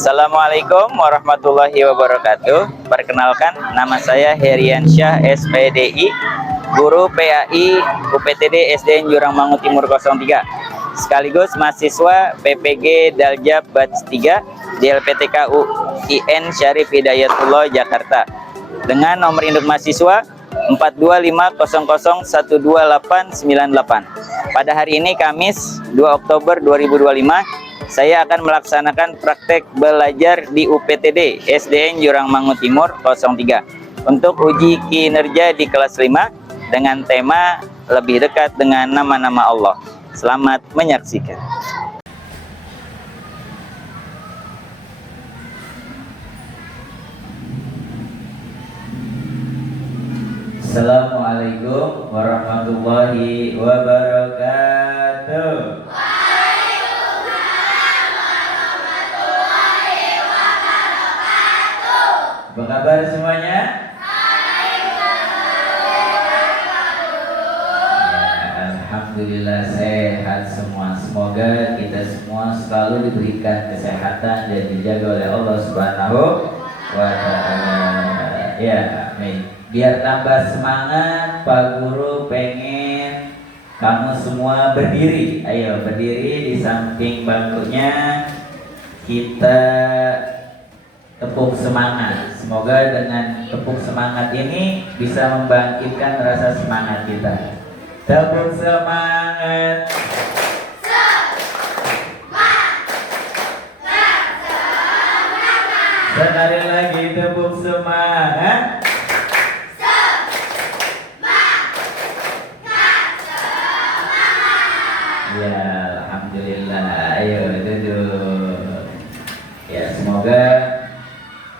Assalamualaikum warahmatullahi wabarakatuh. Perkenalkan, nama saya Heriansyah SPDI, guru PAI UPTD SDN Jurangmangu Timur 03, sekaligus mahasiswa PPG Daljab Batch 3 di LPTK UIN Syarif Hidayatullah Jakarta dengan nomor induk mahasiswa 42500128898. Pada hari ini Kamis 2 Oktober 2025, saya akan melaksanakan praktek belajar di UPTD SDN Jurangmangu Timur 03 untuk uji kinerja di kelas 5 dengan tema lebih dekat dengan nama-nama Allah. Selamat menyaksikan. Assalamualaikum warahmatullahi wabarakatuh. Apa kabar semuanya? Alhamdulillah sehat semua. Semoga kita semua selalu diberikan kesehatan dan dijaga oleh Allah Subhanahu wa Ta'ala. Ya, amin. Biar tambah semangat, Pak Guru pengen kamu semua berdiri. Ayo berdiri di samping bangkunya. Kita tepuk semangat. Semoga dengan tepuk semangat ini bisa membangkitkan rasa semangat kita. Tepuk semangat. Sekali lagi tepuk semangat. Ya, alhamdulillah. Ayo duduk. Ya, semoga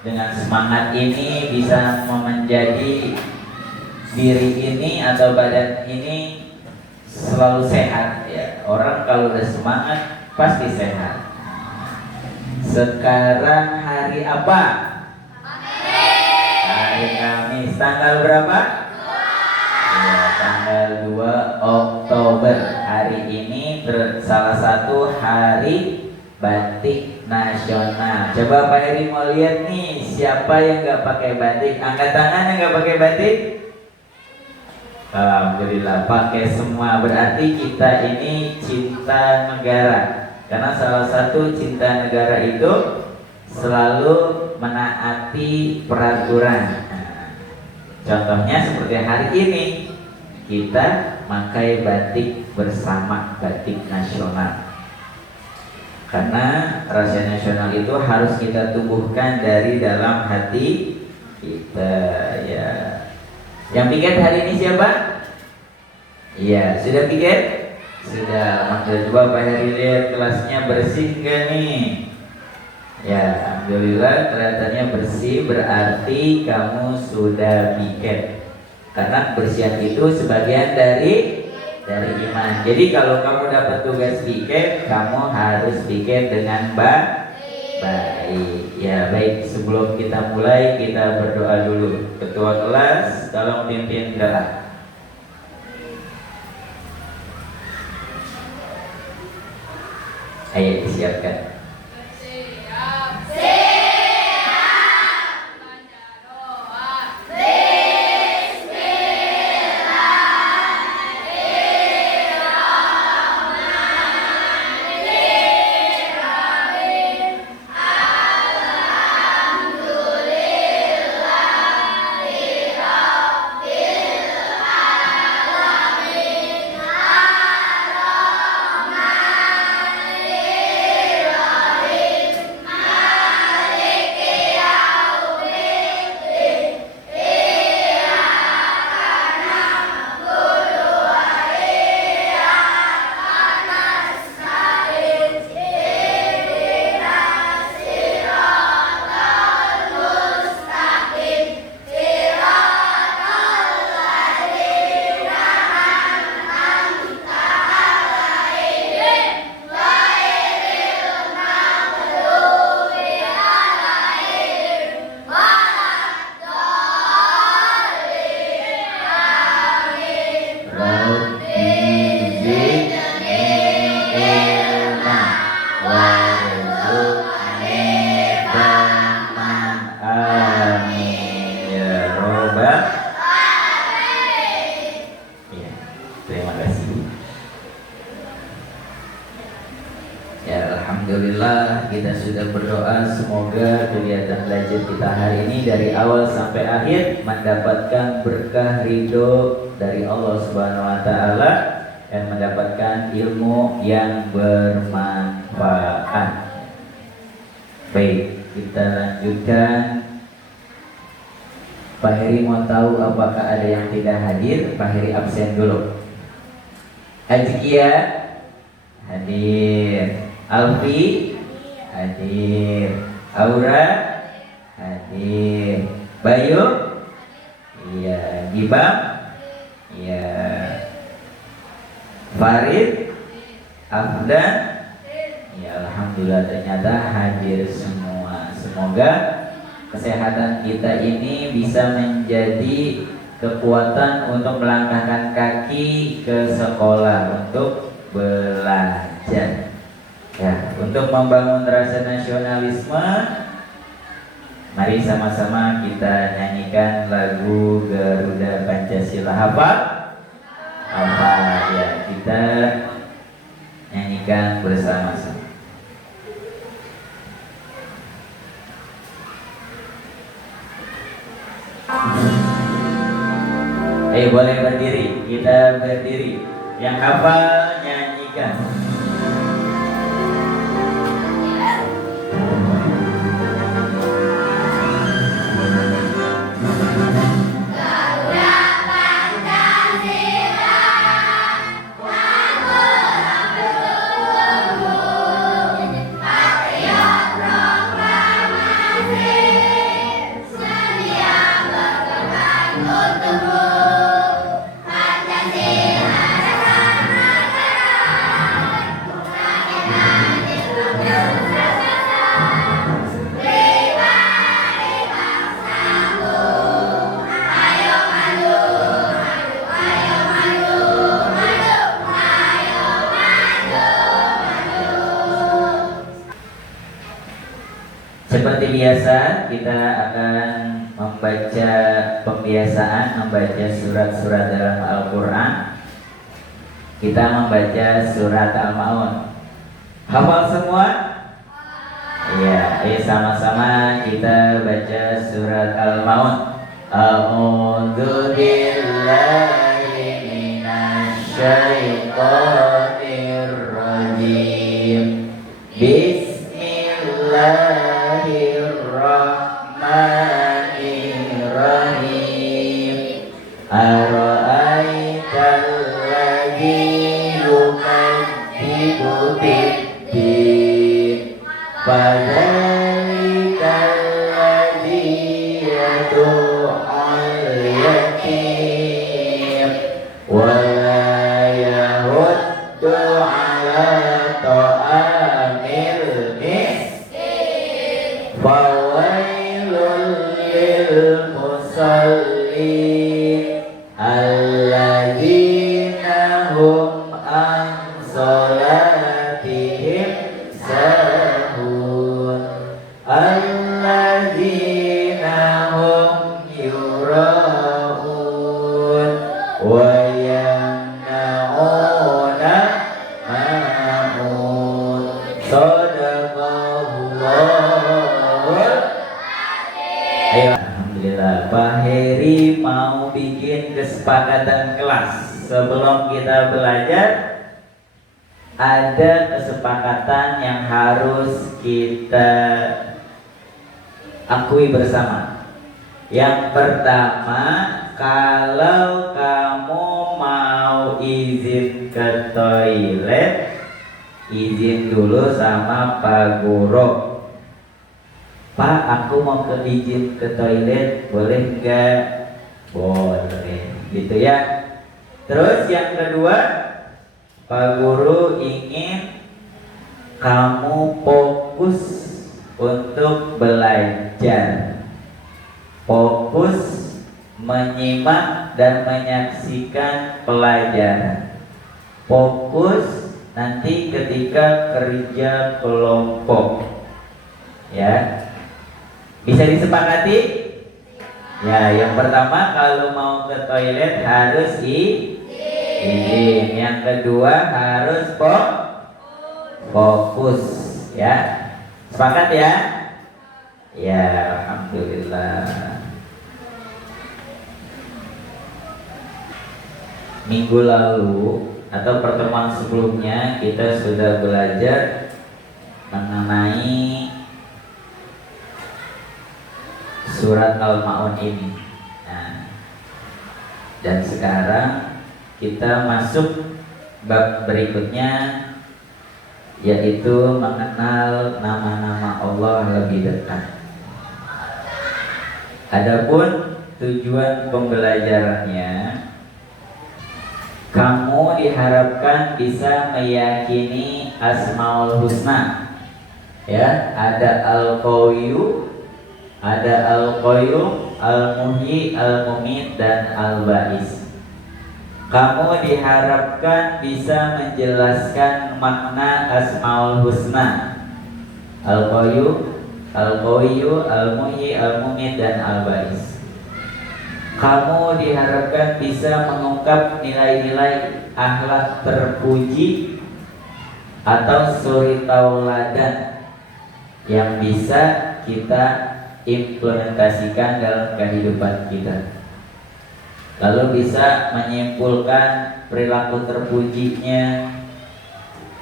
dengan semangat ini bisa menjadi diri ini atau badan ini selalu sehat ya. Orang kalau udah semangat pasti sehat. Sekarang hari apa? Hari Kamis. Tanggal berapa? Ya, tanggal 2 Oktober. Hari ini salah satu hari batik nasional. Coba Pak Heri mau lihat nih, siapa yang nggak pakai batik? Angkat tangan yang nggak pakai batik. Alhamdulillah pakai semua. Berarti kita ini cinta negara. Karena salah satu cinta negara itu selalu menaati peraturan. Contohnya seperti hari ini kita pakai batik bersama, batik nasional. Karena rasa nasional itu harus kita tumbuhkan dari dalam hati kita ya. Yang piket hari ini siapa? Iya, sudah piket? Sudah. Maka coba Pak Heri lihat kelasnya bersih nggak nih? Ya, alhamdulillah kelihatannya bersih, berarti kamu sudah piket. Karena kebersihan itu sebagian dari iman. Jadi kalau kamu dapat tugas piket, kamu harus piket dengan baik. Ya baik, sebelum kita mulai kita berdoa dulu. Ketua kelas, tolong pimpin doa. Ayo disiapkan. semoga kegiatan belajar kita hari ini dari awal sampai akhir mendapatkan berkah ridho dari Allah Subhanahu wa taala dan mendapatkan ilmu yang bermanfaat. Baik, kita lanjutkan. Pak Heri mau tahu apakah ada yang tidak hadir? Pak Heri absen dulu. Azkia hadir, Alfi hadir, Aura hadir, Bayu iya, Gibam iya, Farid, Afdan ya, alhamdulillah ternyata hadir semua. Semoga kesehatan kita ini bisa menjadi kekuatan untuk melangkahkan kaki ke sekolah untuk belajar. Ya, untuk membangun rasa nasionalisme, mari sama-sama kita nyanyikan lagu Garuda Pancasila. Hafal? Hafal ya, kita nyanyikan bersama-sama. Ayo boleh berdiri, kita berdiri. Yang hafal nyanyikan. Seperti biasa kita akan membaca pembiasaan membaca surat-surat dalam Al-Quran. Kita membaca surat Al-Ma'un. Hafal semua? Iya, ayo sama-sama kita baca surat Al-Ma'un. A'udzu billahi minasy syaithanir rajim. Bismillahirrahmanirrahim. Ara'aital ladzi yukadzibu bid-din. Fadzalikal ladzi yad'ul yatim wa la yahuddu 'ala ta'amil miskin. Fawailul lil musallin alladzina hum an salatihim sahun alladzina hum yura'un wa yamna'una ma'un. Sadaqallahul. Ayo, alhamdulillah. Pak Heri mau bikin kesepakatan kelas. Sebelum kita belajar, ada kesepakatan yang harus kita akui bersama. Yang pertama, kalau kamu mau izin ke toilet, izin dulu sama Pak Guru. Pak, aku mau izin ke toilet, boleh nggak? Boleh, gitu ya. Terus yang kedua, Pak Guru ingin kamu fokus untuk belajar, fokus menyimak dan menyaksikan pelajaran, fokus nanti ketika kerja kelompok, ya. Bisa disepakati? Ya, yang pertama kalau mau ke toilet harus izin. Yang kedua harus fokus, ya. Sepakat ya? Ya, alhamdulillah. Minggu lalu atau pertemuan sebelumnya kita sudah belajar mengenai surat Al-Ma'un ini. Nah, dan sekarang kita masuk bab berikutnya, yaitu mengenal nama-nama Allah lebih dekat. Adapun tujuan pembelajarannya, kamu diharapkan bisa meyakini Asmaul Husna. Ya, ada Al-Qawiyyu, ada Al-Qayyum, Al-Muhyi, Al-Mumit, dan Al-Ba'is. Kamu diharapkan bisa menjelaskan makna Asmaul Husna, Al-Qayyum, Al-Qawiyyu, Al-Muhyi, Al-Mumit, dan Al-Ba'is. Kamu diharapkan bisa mengungkap nilai-nilai akhlak terpuji atau suri tauladan yang bisa kita implementasikan dalam kehidupan kita. Lalu bisa menyimpulkan perilaku terpujinya,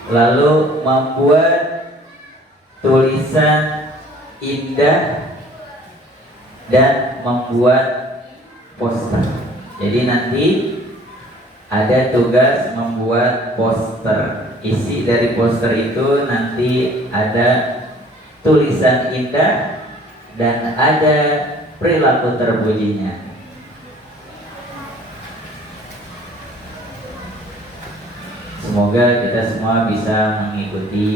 lalu membuat tulisan indah dan membuat poster. Jadi nanti ada tugas membuat poster. Isi dari poster itu nanti ada tulisan indah dan ada perilaku terpujinya. Semoga kita semua bisa mengikuti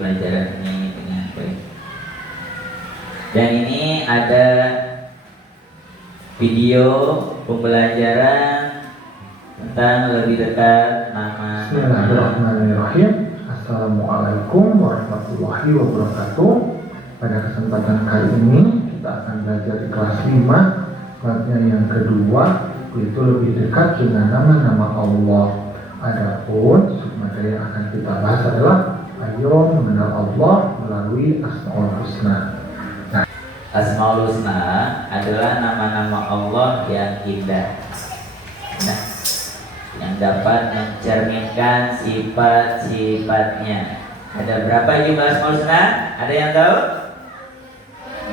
pelajaran ini dengan baik. Dan ini ada video pembelajaran tentang lebih dekat nama. Bismillahirrahmanirrahim. Assalamualaikum warahmatullahi wabarakatuh. Pada kesempatan kali ini kita akan belajar di kelas 5, matnya yang kedua, yaitu lebih dekat dengan nama-nama Allah. Adapun materi yang akan kita bahas adalah ayo mengenal Allah melalui Asmaul Husna. Asmaul Husna adalah nama-nama Allah yang indah, yang dapat mencerminkan sifat-sifatnya. Ada berapa jumlah Asmaul Husna? Ada yang tahu?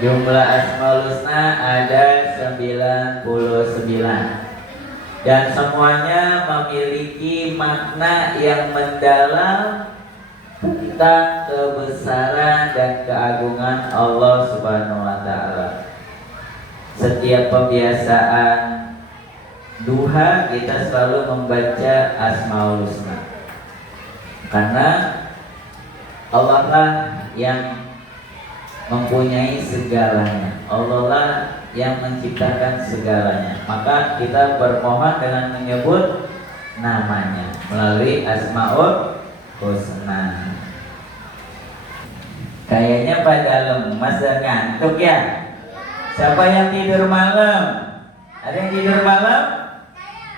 Jumlah Asmaul Husna ada 99. Dan semuanya memiliki makna yang mendalam tentang kebesaran dan keagungan Allah Subhanahu wa Ta'ala. Setiap pembiasaan duha kita selalu membaca Asmaul Husna, karena Allah lah yang mempunyai segalanya, Allah lah yang menciptakan segalanya. Maka kita bermohon dengan menyebut namanya melalui Asmaul Husna. Kayaknya pada lemas dan ngantuk ya. Siapa yang tidur malam? Ada yang tidur malam?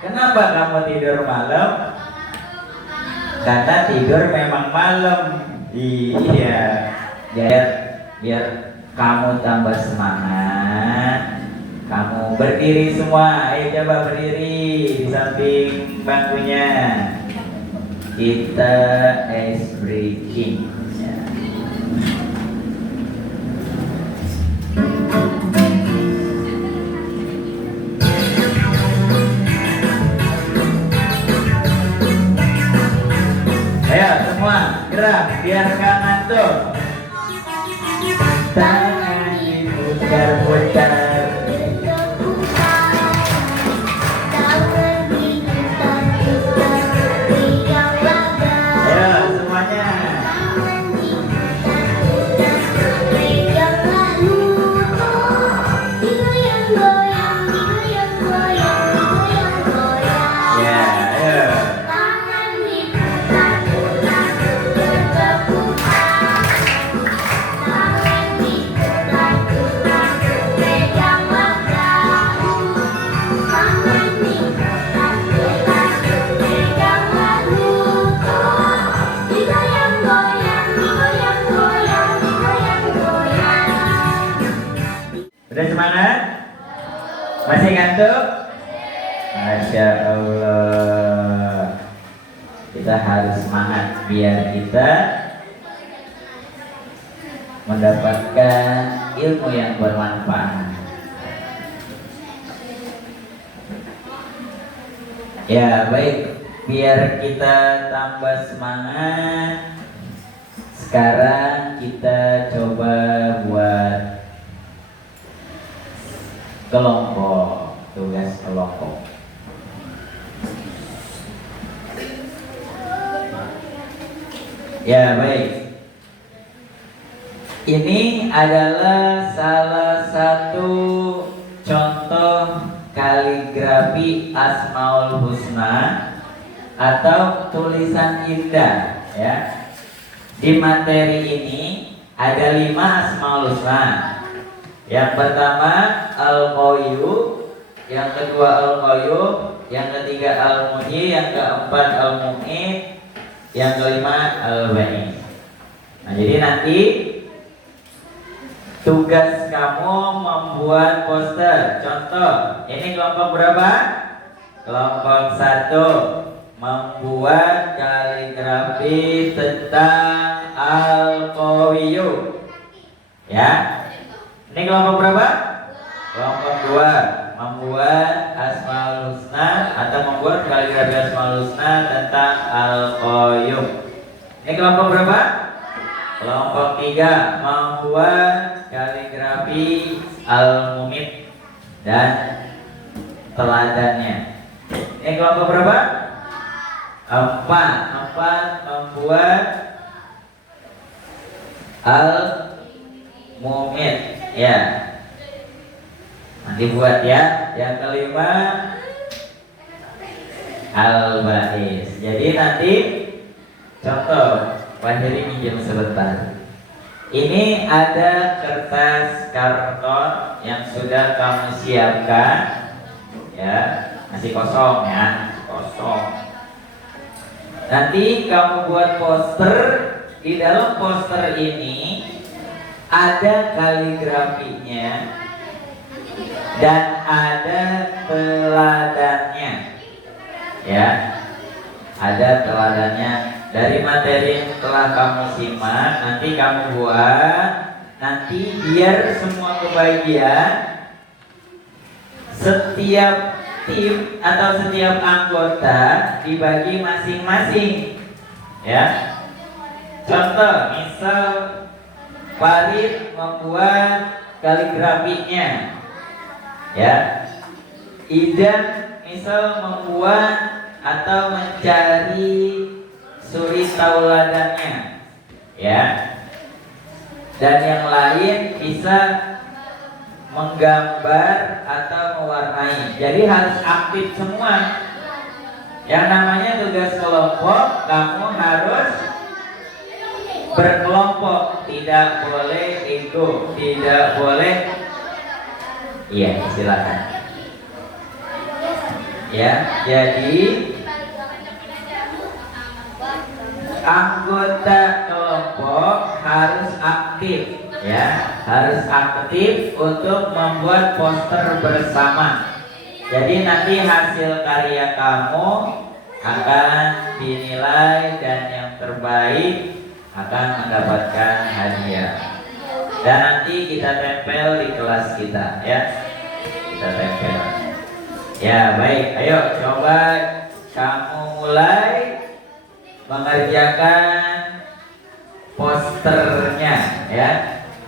Kenapa kamu tidur malam? Karena tidur memang malam. Iya. Biar kamu tambah semangat, kamu berdiri semua. Ayo coba berdiri di samping bangkunya. Kita ice breaking ya. Ayo semua gerak biar gak ngantuk. Tangan diputar-putar. Ayo semuanya. Ya, ayo. Udah semangat? Masih ngantuk? Masya Allah. Kita harus semangat biar kita mendapatkan ilmu yang bermanfaat. Ya baik, biar kita tambah semangat, sekarang kita coba buat kelompok, tugas kelompok. Ya baik, ini adalah salah satu contoh kaligrafi Asmaul Husna atau tulisan indah ya. Di materi ini ada 5 Asmaul Husna. Yang pertama Al-Qayyum, yang kedua Al-Qayyum, yang ketiga Al-Muhyi, yang keempat Al-Mu'id, yang kelima Al-Ba'id. Nah, jadi nanti tugas kamu membuat poster. Contoh, ini kelompok berapa? Kelompok 1, membuat kaligrafi tentang Al-Qayyum. Ya. Ini kelompok berapa? Kelompok 2, membuat Asmaul Husna atau membuat kaligrafi Asmaul Husna tentang Al-Qayyum. Ini kelompok berapa? Kelompok 3, membuat kaligrafi Al-Mumit dan teladannya. Ini kelompok berapa? 4, membuat Al-Mumit. Ya, nanti buat ya. Yang kelima Al-Ba'is. Jadi nanti contoh, Pak Heri minjem sebentar. Ini ada kertas karton yang sudah kamu siapkan. Ya, masih kosong ya, kosong. Nanti kamu buat poster. Di dalam poster ini ada kaligrafinya dan ada teladannya. Ya, ada teladannya. Dari materi yang telah kamu simak, nanti kamu buat. Nanti biar semua kebagian, setiap tim atau setiap anggota dibagi masing-masing. Ya, contoh, misal Farid membuat kaligrafinya, ya. Idan misal membuat atau mencari suri tauladannya, ya. Dan yang lain bisa menggambar atau mewarnai. Jadi harus aktif semua. Yang namanya tugas kelompok, kamu harus berkelompok, tidak boleh ego, tidak boleh. Iya, silakan. Ya, jadi anggota kelompok harus aktif, ya, harus aktif untuk membuat poster bersama. Jadi nanti hasil karya kamu akan dinilai dan yang terbaik akan mendapatkan hadiah. Dan nanti kita tempel di kelas kita, ya. Kita tempel. Ya, baik. Ayo coba kamu mulai mengerjakan posternya, ya.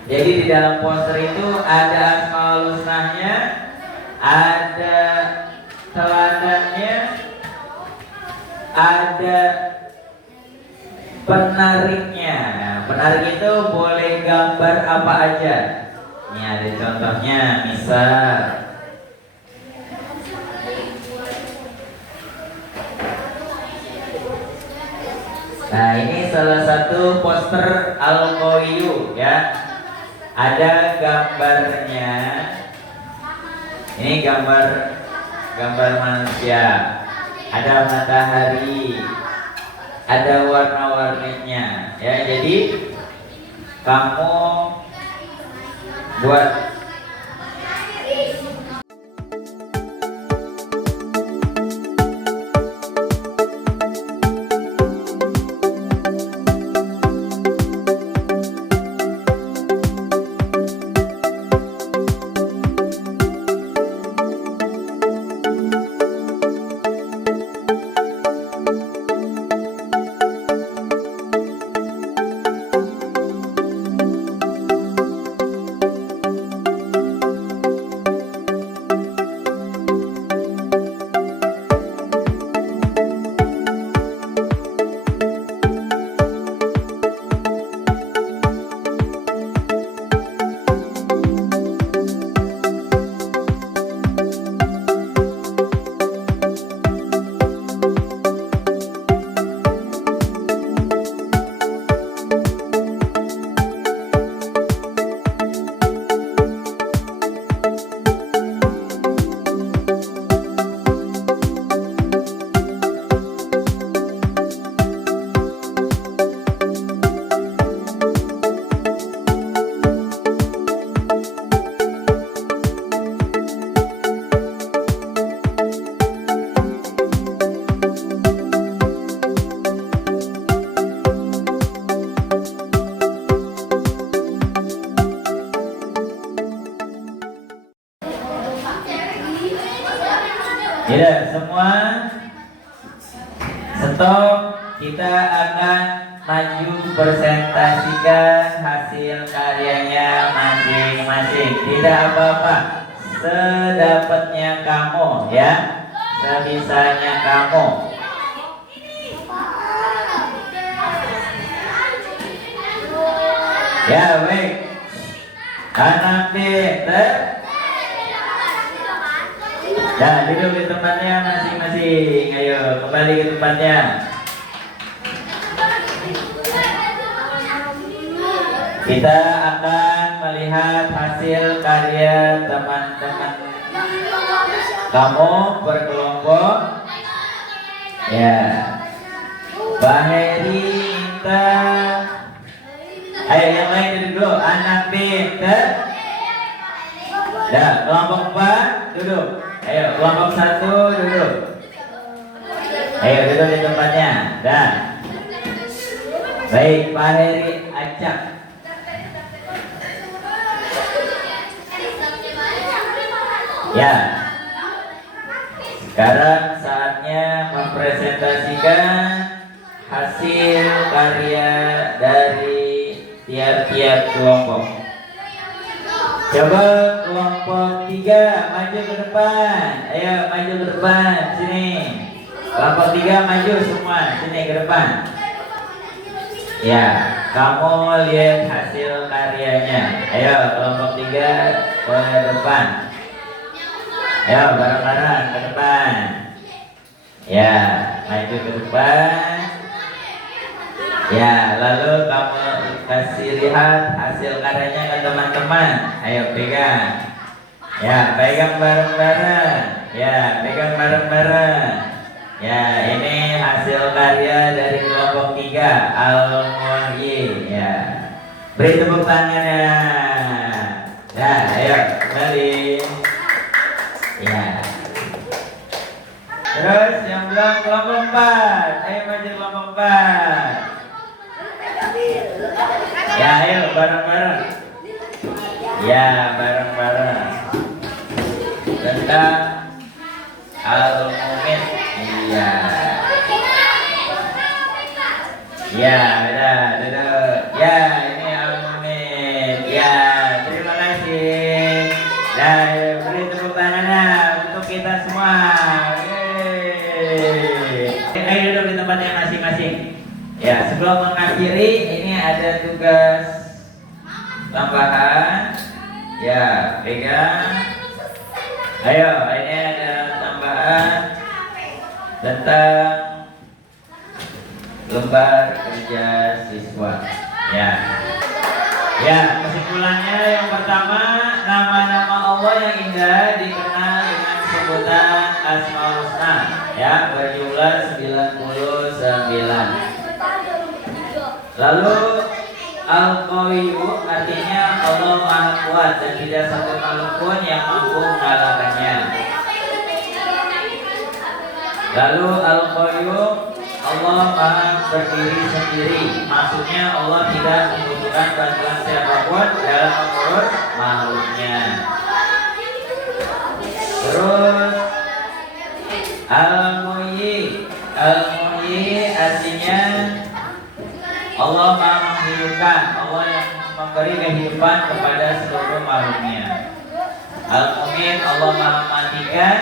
Jadi di dalam poster itu ada Asmaul Husnanya, ada teladannya, ada penariknya. Nah, penarik itu boleh gambar apa aja. Ini ada contohnya, misal nah ini salah satu poster Al-Qayyum, ya. Ada gambarnya. Ini gambar manusia. Ada matahari. Ada warna-warninya, ya. Jadi kamu buat Ya, semua stop. Kita akan maju presentasikan hasil karyanya masing-masing. Tidak apa-apa, sedapatnya kamu ya, sebisanya kamu. Ya, baik. Anak pinter. Nah, duduk di tempatnya masing-masing. Ayo, kembali ke tempatnya. Kita akan melihat hasil karya teman-teman kamu berkelompok. Ya, Mbak Heri minta. Ayo yang lain duduk. Anak pinter. Dah, kelompok 4 duduk. Ayo, kelompok 1 duduk. Ayo duduk di tempatnya. Dah. Baik, Pak Heri acak. Ya. Sekarang saatnya mempresentasikan hasil karya dari tiap-tiap kelompok. Coba kelompok 3 maju ke depan. Ayo maju ke depan sini. Kelompok 3 maju semua sini ke depan. Ya, kamu lihat hasil karyanya. Ayo kelompok 3 ke depan. Ayo bareng-bareng ke depan. Ya, maju ke depan. Ya, lalu kamu kasih lihat hasil karyanya ke teman-teman. Ayo pegang. Ya, pegang bareng-bareng. Ya, pegang bareng-bareng. Ya, ini hasil karya dari kelompok 3 Al-Muhyi. Ya, beri tepuk tangannya. Ya, ayo kembali. Ya. Terus yang belum kelompok 4. Ayo maju kelompok 4. Ya, ayo bareng-bareng. Ya, bareng-bareng. Tentang Al-Mumin. Iya. Ya, udah, duduk. Ya, ini Al-Mumin. Ya, terima kasih. Dan beri tepuk tangannya untuk kita semua. Ayo duduk di tempatnya masing-masing. Ya, sebelum mengakhiri ini ada tugas tambahan. Ya, pegang. Ayo, ini ada tambahan tentang lembar kerja siswa. Ya. Ya, kesimpulannya yang pertama, nama-nama Allah yang indah dikenal dengan sebutan Asmaul Husna. Ya, berjumlah 99. Lalu Al-Qawiyyu artinya Allah Maha Kuat dan tidak satu makhluk pun yang mampu mengalahkannya. Lalu Al-Qayyum, Allah Maha berdiri sendiri. Maksudnya Allah tidak membutuhkan bantuan siapapun dalam mengurus makhluknya. Terus Al-Muhyi, Al-Muhyi artinya Allah Maha menghidupkan, Allah yang memberi kehidupan kepada seluruh makhluknya. Al-Mumin, Allah Maha mematikan,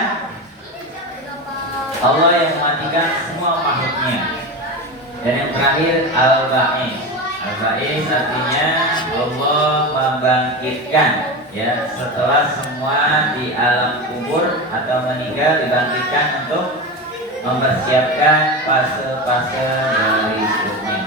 Allah yang mematikan semua makhluknya. Dan yang terakhir Al-Ba'is. Al-Ba'is artinya Allah membangkitkan, ya, setelah semua di alam kubur atau meninggal dibangkitkan untuk mempersiapkan fase-fase berikutnya.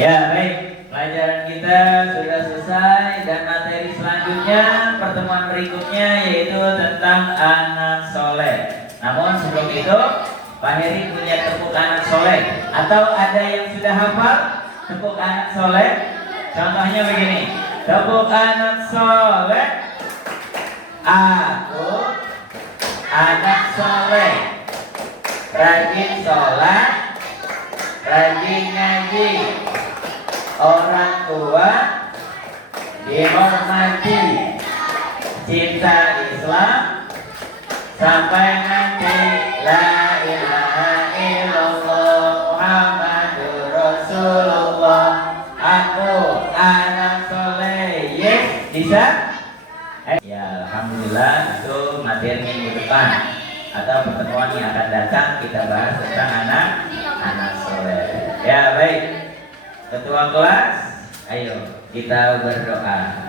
Ya, baik, pelajaran kita sudah selesai dan materi selanjutnya pertemuan berikutnya yaitu tentang anak soleh. Namun sebelum itu Pak Heri punya tepuk anak soleh, atau ada yang sudah hafal tepuk anak soleh? Contohnya begini, tepuk anak soleh. Aku anak soleh, rajin sholat, rajin ngaji, orang tua dihormati, sampai nanti la ilaha illallah Muhammadur Rasulullah aku anak soleh. Yes, bisa? Ya, alhamdulillah itu materi minggu depan atau pertemuan yang akan datang kita bahas tentang anak soleh. Ya baik, ketua kelas, ayo kita berdoa.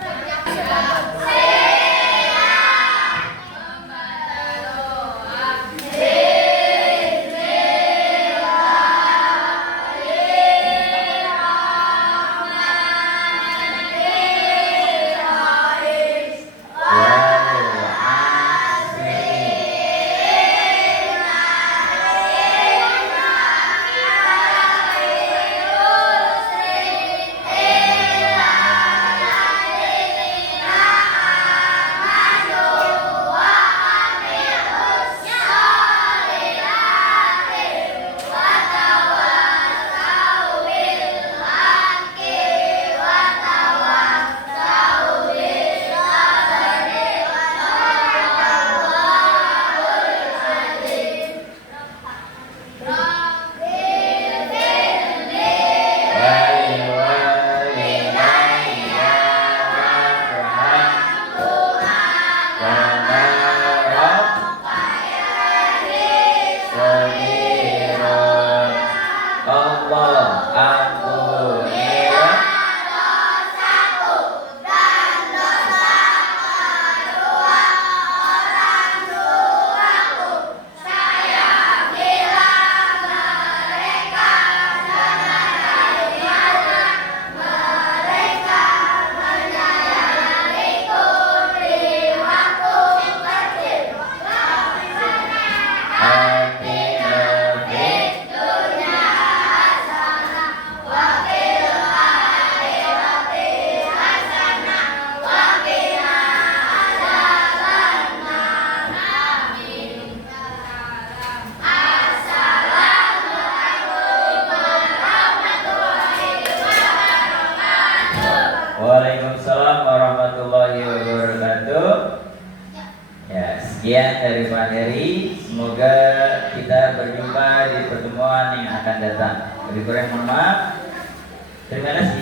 Waalaikumsalam warahmatullahi wabarakatuh. Ya, sekian dari materi. Semoga kita berjumpa di pertemuan yang akan datang. Lebih kurang mohon maaf. Terima kasih.